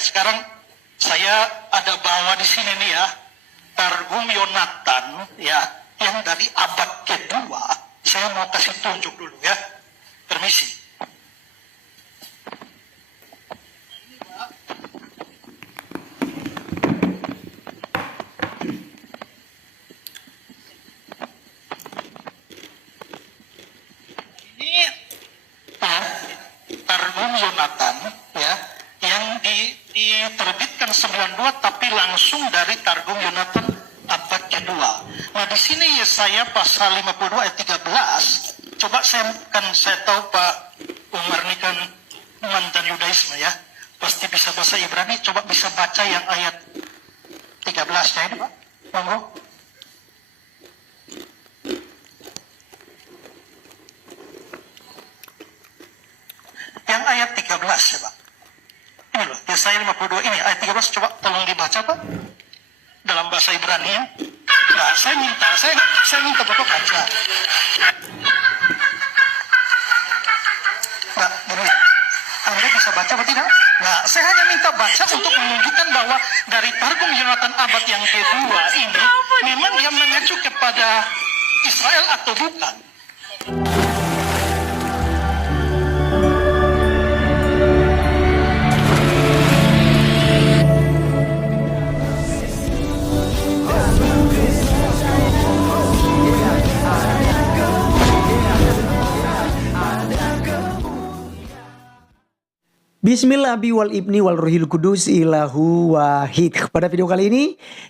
sekarang saya ada bawa di sini nih ya, Targum Yonatan ya, yang dari abad kedua. Saya mau kasih tunjuk dulu ya. Permisi. Ini Targum Yonatan ya, yang diterbitkan 92 tapi langsung dari Targum Yonatan abad kedua. Nah di sini Yesaya pasal 52 ayat 13. Coba saya tahu Pak Umar ini kan mantan Yudaisme ya, pasti bisa bahasa Ibrani. Coba bisa baca yang ayat 13-nya ini Pak, monggo. Yang ayat 13 ya Pak. Ini loh, Yesaya 52 ini ayat 13, coba tolong dibaca Pak. Dalam bahasa Ibrani ya. Nah, saya minta Bapak baca. Nah, benar. Anda bisa baca atau tidak? Nah, saya hanya minta baca untuk menunjukkan bahwa dari Targum Yonatan abad yang kedua ini memang dia mengacu kepada Israel atau bukan. Bismillah wal ibni wal ruhil kudus ilahu wahid. Pada video kali ini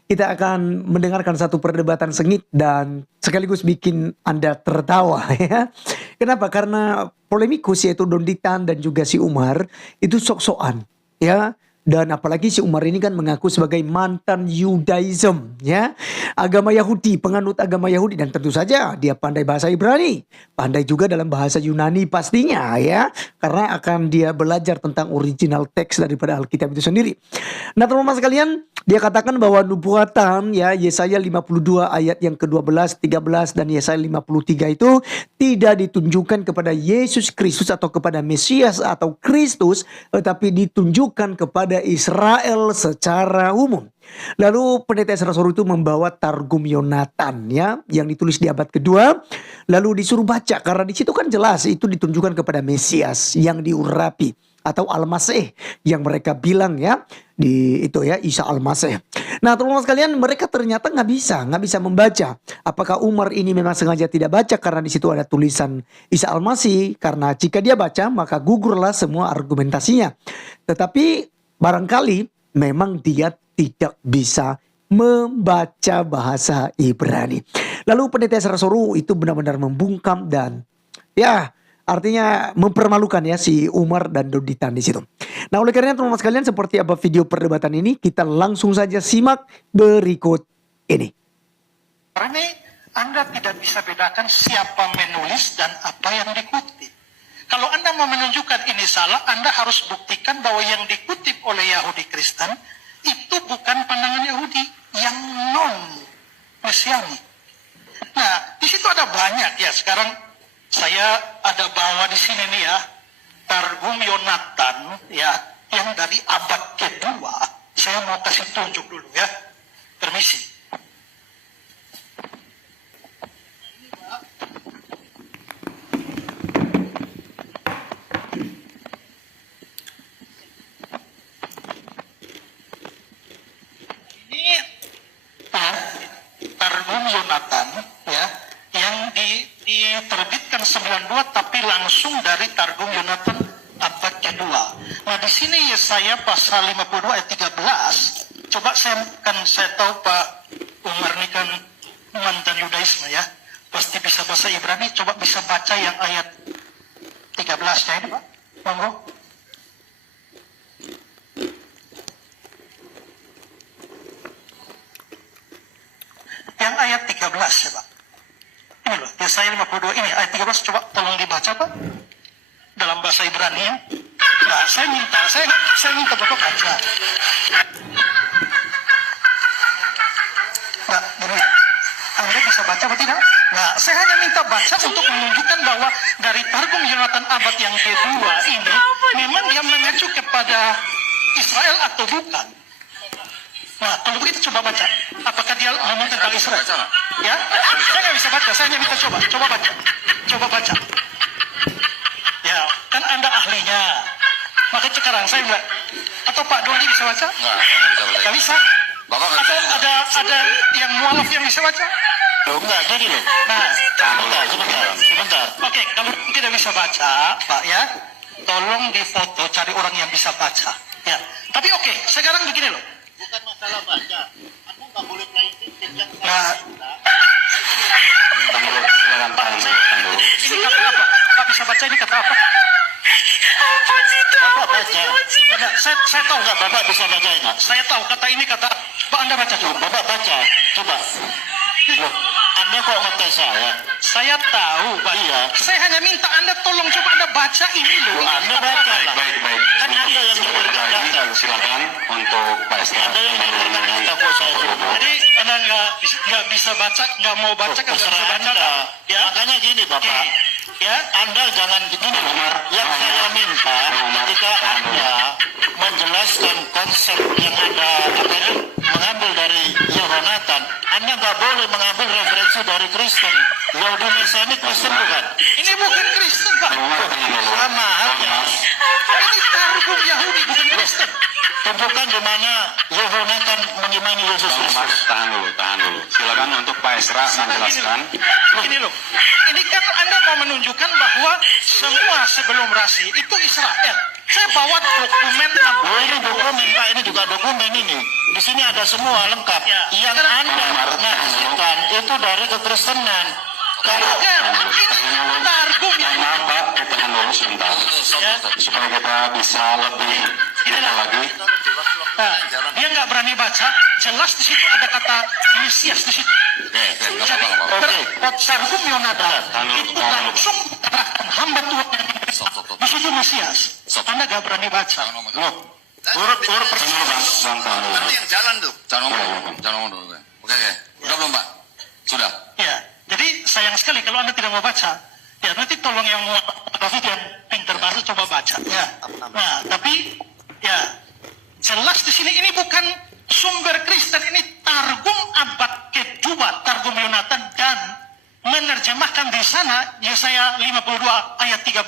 kita akan mendengarkan satu perdebatan sengit dan sekaligus bikin Anda tertawa ya. Kenapa? Karena polemikus yaitu Donditan dan juga si Umar itu sok-sokan ya. Dan apalagi si Umar ini kan mengaku sebagai mantan Yudaism ya, agama Yahudi, penganut agama Yahudi, dan tentu saja dia pandai bahasa Ibrani, pandai juga dalam bahasa Yunani pastinya ya, karena akan dia belajar tentang original teks daripada Alkitab itu sendiri. Nah teman-teman sekalian, dia katakan bahwa nubuatan ya Yesaya 52 ayat yang ke-12, 13 dan Yesaya 53 itu tidak ditunjukkan kepada Yesus Kristus atau kepada Mesias atau Kristus, tetapi ditunjukkan kepada Israel secara umum. Lalu pendeta Ezra Soru itu membawa Targum Yonatan ya, yang ditulis di abad kedua, lalu disuruh baca karena di situ kan jelas itu ditunjukkan kepada Mesias yang diurapi atau Al-Masih yang mereka bilang ya, di itu ya Isa Al-Masih. Nah teman-teman sekalian, mereka ternyata nggak bisa membaca. Apakah Umar ini memang sengaja tidak baca karena di situ ada tulisan Isa Al-Masih? Karena jika dia baca maka gugurlah semua argumentasinya. Tetapi barangkali memang dia tidak bisa membaca bahasa Ibrani. Lalu pendeta Ezra Soru itu benar-benar membungkam dan ya artinya mempermalukan ya si Umar dan Donditan di situ. Nah oleh karena teman-teman sekalian, seperti apa video perdebatan ini, kita langsung saja simak berikut ini. Karena Anda tidak bisa bedakan siapa menulis dan apa yang dikutip. Kalau Anda mau menunjukkan ini salah, Anda harus buktikan bahwa yang dikutip oleh Yahudi Kristen itu bukan pandangan Yahudi yang non-Mesiani. Nah, di situ ada banyak ya. Sekarang saya ada bawa di sini nih ya, Targum Yonatan ya, yang dari abad kedua. Saya mau kasih tunjuk dulu ya. Permisi. Targum Yonatan ya, yang diterbitkan 92 tapi langsung dari Targum Yonatan abad kedua. Nah di sini Yesaya pasal 52 ayat 13. Coba saya tahu Pak Umar ini kan mantan Yudaisme ya, pasti bisa bahasa Ibrani. Coba bisa baca yang ayat 13-nya ini Pak, monggo. Yang ayat 13 ya Pak. Ini loh, Yesaya 52 ini ayat 13, coba tolong dibaca Pak. Dalam bahasa Ibrani ya. Nah, saya minta Bapak baca. Nah, benar. Anda bisa baca atau tidak? Nah, saya hanya minta baca untuk menunjukkan bahwa dari Targum Yonatan abad yang kedua ini memang dia mengacu kepada Israel atau bukan? Nah, kalau begitu coba baca. Apakah dia ngomong tentang Israel? Ya, saya nggak bisa baca. Saya hanya minta coba baca. Coba baca. Ya, kan Anda ahlinya. Maka sekarang saya bilang, atau Pak Dodi bisa baca? Nggak bisa. Bapak nggak Atau bisa. ada yang mualaf yang bisa baca? Enggak, gini loh. Nah, Sebentar. oke, kalau tidak bisa baca, Pak ya, tolong difoto, cari orang yang bisa baca. Ya, tapi oke, sekarang begini loh. Bukan masalah baca. Anda nggak boleh playing yang Nah, silakan Pak, ini kata apa? Pak bisa baca ini kata apa? Bapak baca. Enggak, saya tahu nggak Bapak bisa baca enggak? Saya tahu kata ini kata Pak, Anda baca coba. Bapak baca. Coba. Loh, Anda kok ngetes saya? Saya tahu, Pak. Iya. Saya hanya minta Anda tolong coba Anda baca ini loh. Anda baca lah. Baik. Kan Anda yang memberikan data. Silakan untuk Pak Esra. Anda yang memberikan data kok saya suruh. Jadi Anda nggak bisa baca, nggak mau baca, nggak bisa Terserah baca. Anda. Ya, Makanya gini Bapak. ya. Anda jangan begini Umar. Yang saya minta ketika Anda menjelaskan konsep yang Anda mengambil dari Yehonatan, Anda nggak boleh mengambil referensi dari Kristen. Yahudi Mesianik Kristen bukan? Ini bukan Kristen, Pak. Sama halnya. Ini targum Yahudi, bukan Kristen. Tunjukkan di mana Yehonatan mengimani Yesus Kristus. Tahan dulu. Silakan untuk Pak Esra menjelaskan. Gini loh, ini kan Anda mau menunjukkan bahwa semua sebelum rasi itu Israel. Saya bawa dokumen Oh ini dokumen Pak, ini juga dokumen ini. Di sini ada semua lengkap. Ya. Yang Anda menyaksikan itu dari kekristenan. Kalau ini targum Yahudi. Maaf Pak, tahan dulu sebentar. Ya. Supaya kita bisa lebih detail lagi. Nah, dia nggak berani baca, jelas di situ ada kata Mesias di situ. Jadi targum Yonatan itu langsung katakan hamba Tuhan yang di situ Mesias. Anda nggak berani baca. Loh, urut pertama Bang, tahan dulu. Nanti yang jalan tuh. Jangan ngomong dulu. Oke. Udah belum, Pak? Sudah. Ya, jadi sayang sekali kalau Anda tidak mau baca. Ya, nanti tolong yang David yang pinter bahasa coba baca. Ya. Nah, tapi ya jelas di sini ini bukan sumber Kristen, ini targum abad kedua, targum Yonatan, dan menerjemahkan di sana Yesaya 52 ayat 13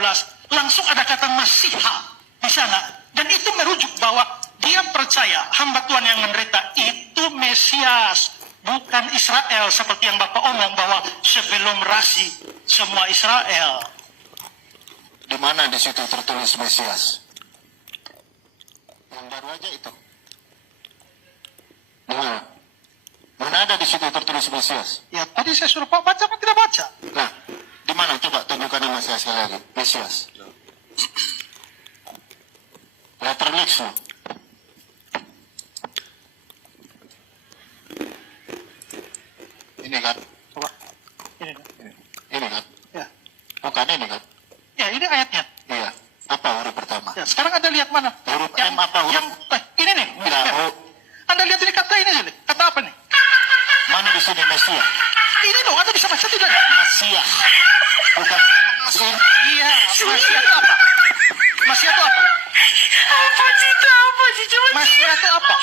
langsung ada kata Masiha di sana, dan itu merujuk bahwa dia percaya hamba Tuhan yang menderita itu Mesias, bukan Israel seperti yang Bapak omong bahwa sebelum rasi semua Israel. di mana di situ tertulis Mesias? Yang baru aja itu. Mana ada di situ tertulis Mesias? Ya tadi saya suruh Pak baca, kan tidak baca. Nah, di mana coba tunjukkan nama saya sekali lagi. Mesias. Letterlix loh. Ini kan? Coba. Ini. Ini kan? Ya. Bukan ini kan? Ya, ini ayatnya. Iya. Apa huruf pertama? Ya, sekarang Anda lihat mana? Huruf M apa huruf? Ini nih. Enggak, Ya. Anda lihat ini kata ini sini. Kata apa nih? mana di sini Mesias? Ini loh, Anda bisa baca tidak? Mesias. Bukan. Iya, Masiah itu apa? Masiah itu apa? Masiah itu apa?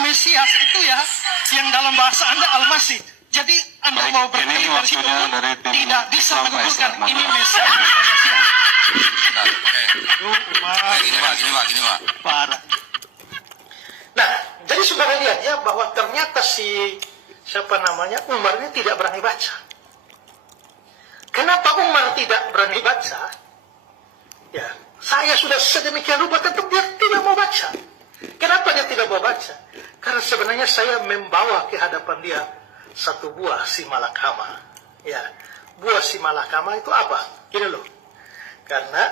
Mesias itu ya, yang dalam bahasa Anda Al-Masih. Jadi Anda Baik, mau ini berkali dari situ waktunya dari tim tidak bisa Islam mengukurkan Pak ini Islam. Mesias, bukan Mesias. Nah, oke. Gini, Pak. Parah. Nah, jadi saudara lihat ya bahwa ternyata si siapa namanya Umar ini tidak berani baca. Kenapa Umar tidak berani baca? Ya, saya sudah sedemikian rupa tetap dia tidak mau baca. Kenapa dia tidak mau baca? Karena sebenarnya saya membawa ke hadapan dia satu buah si malakama. Ya, buah si malakama itu apa? Gini loh. Karena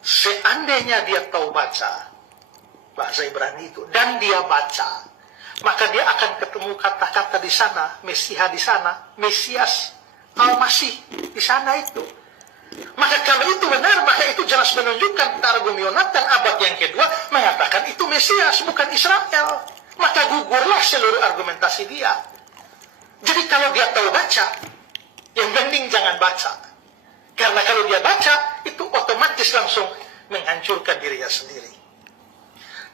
seandainya dia tahu baca bahasa Ibrani itu dan dia baca, maka dia akan ketemu kata-kata di sana, Mesiha di sana, Mesias, Al-Masih di sana itu. Maka kalau itu benar, maka itu jelas menunjukkan targum Yonatan abad yang kedua mengatakan itu Mesias, bukan Israel. Maka gugurlah seluruh argumentasi dia. Jadi kalau dia tahu baca, yang penting jangan baca. Karena kalau dia baca, itu otomatis langsung menghancurkan dirinya sendiri.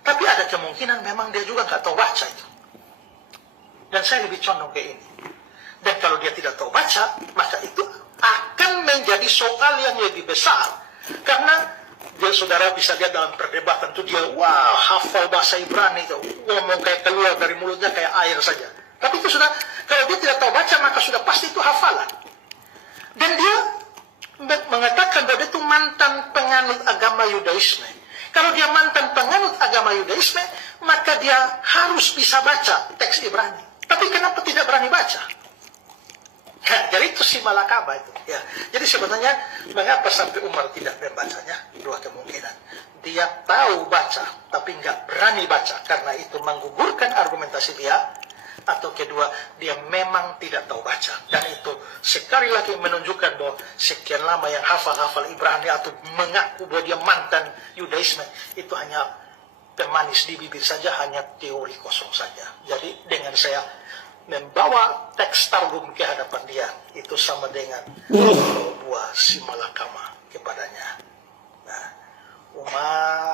Tapi ada kemungkinan memang dia juga nggak tahu baca itu. Dan saya lebih condong ke ini. Dan kalau dia tidak tahu baca, maka itu akan menjadi soal yang lebih besar. Karena dia, saudara bisa lihat dalam perdebatan itu dia, wah, hafal bahasa Ibrani itu, ngomong kayak keluar dari mulutnya kayak air saja. Tapi itu sudah, kalau dia tidak tahu baca, maka sudah pasti itu hafalan. Dan dia mengatakan bahwa dia itu mantan penganut agama Yudaisme. Kalau dia mantan penganut agama Yudaisme, maka dia harus bisa baca teks Ibrani. Tapi kenapa tidak berani baca? Nah, jadi itu si Malakama itu. Ya. Jadi sebenarnya mengapa sampai Umar tidak membacanya? Dua kemungkinan. Dia tahu baca, tapi nggak berani baca karena itu menggugurkan argumentasi dia. Atau kedua, dia memang tidak tahu baca. Dan itu sekali lagi menunjukkan bahwa sekian lama yang hafal-hafal Ibrani atau mengaku bahwa dia mantan Yudaisme, itu hanya pemanis di bibir saja, hanya teori kosong saja. Jadi dengan saya membawa teks Targum ke hadapan dia, itu sama dengan buah si Malakama kepadanya. Nah, Umar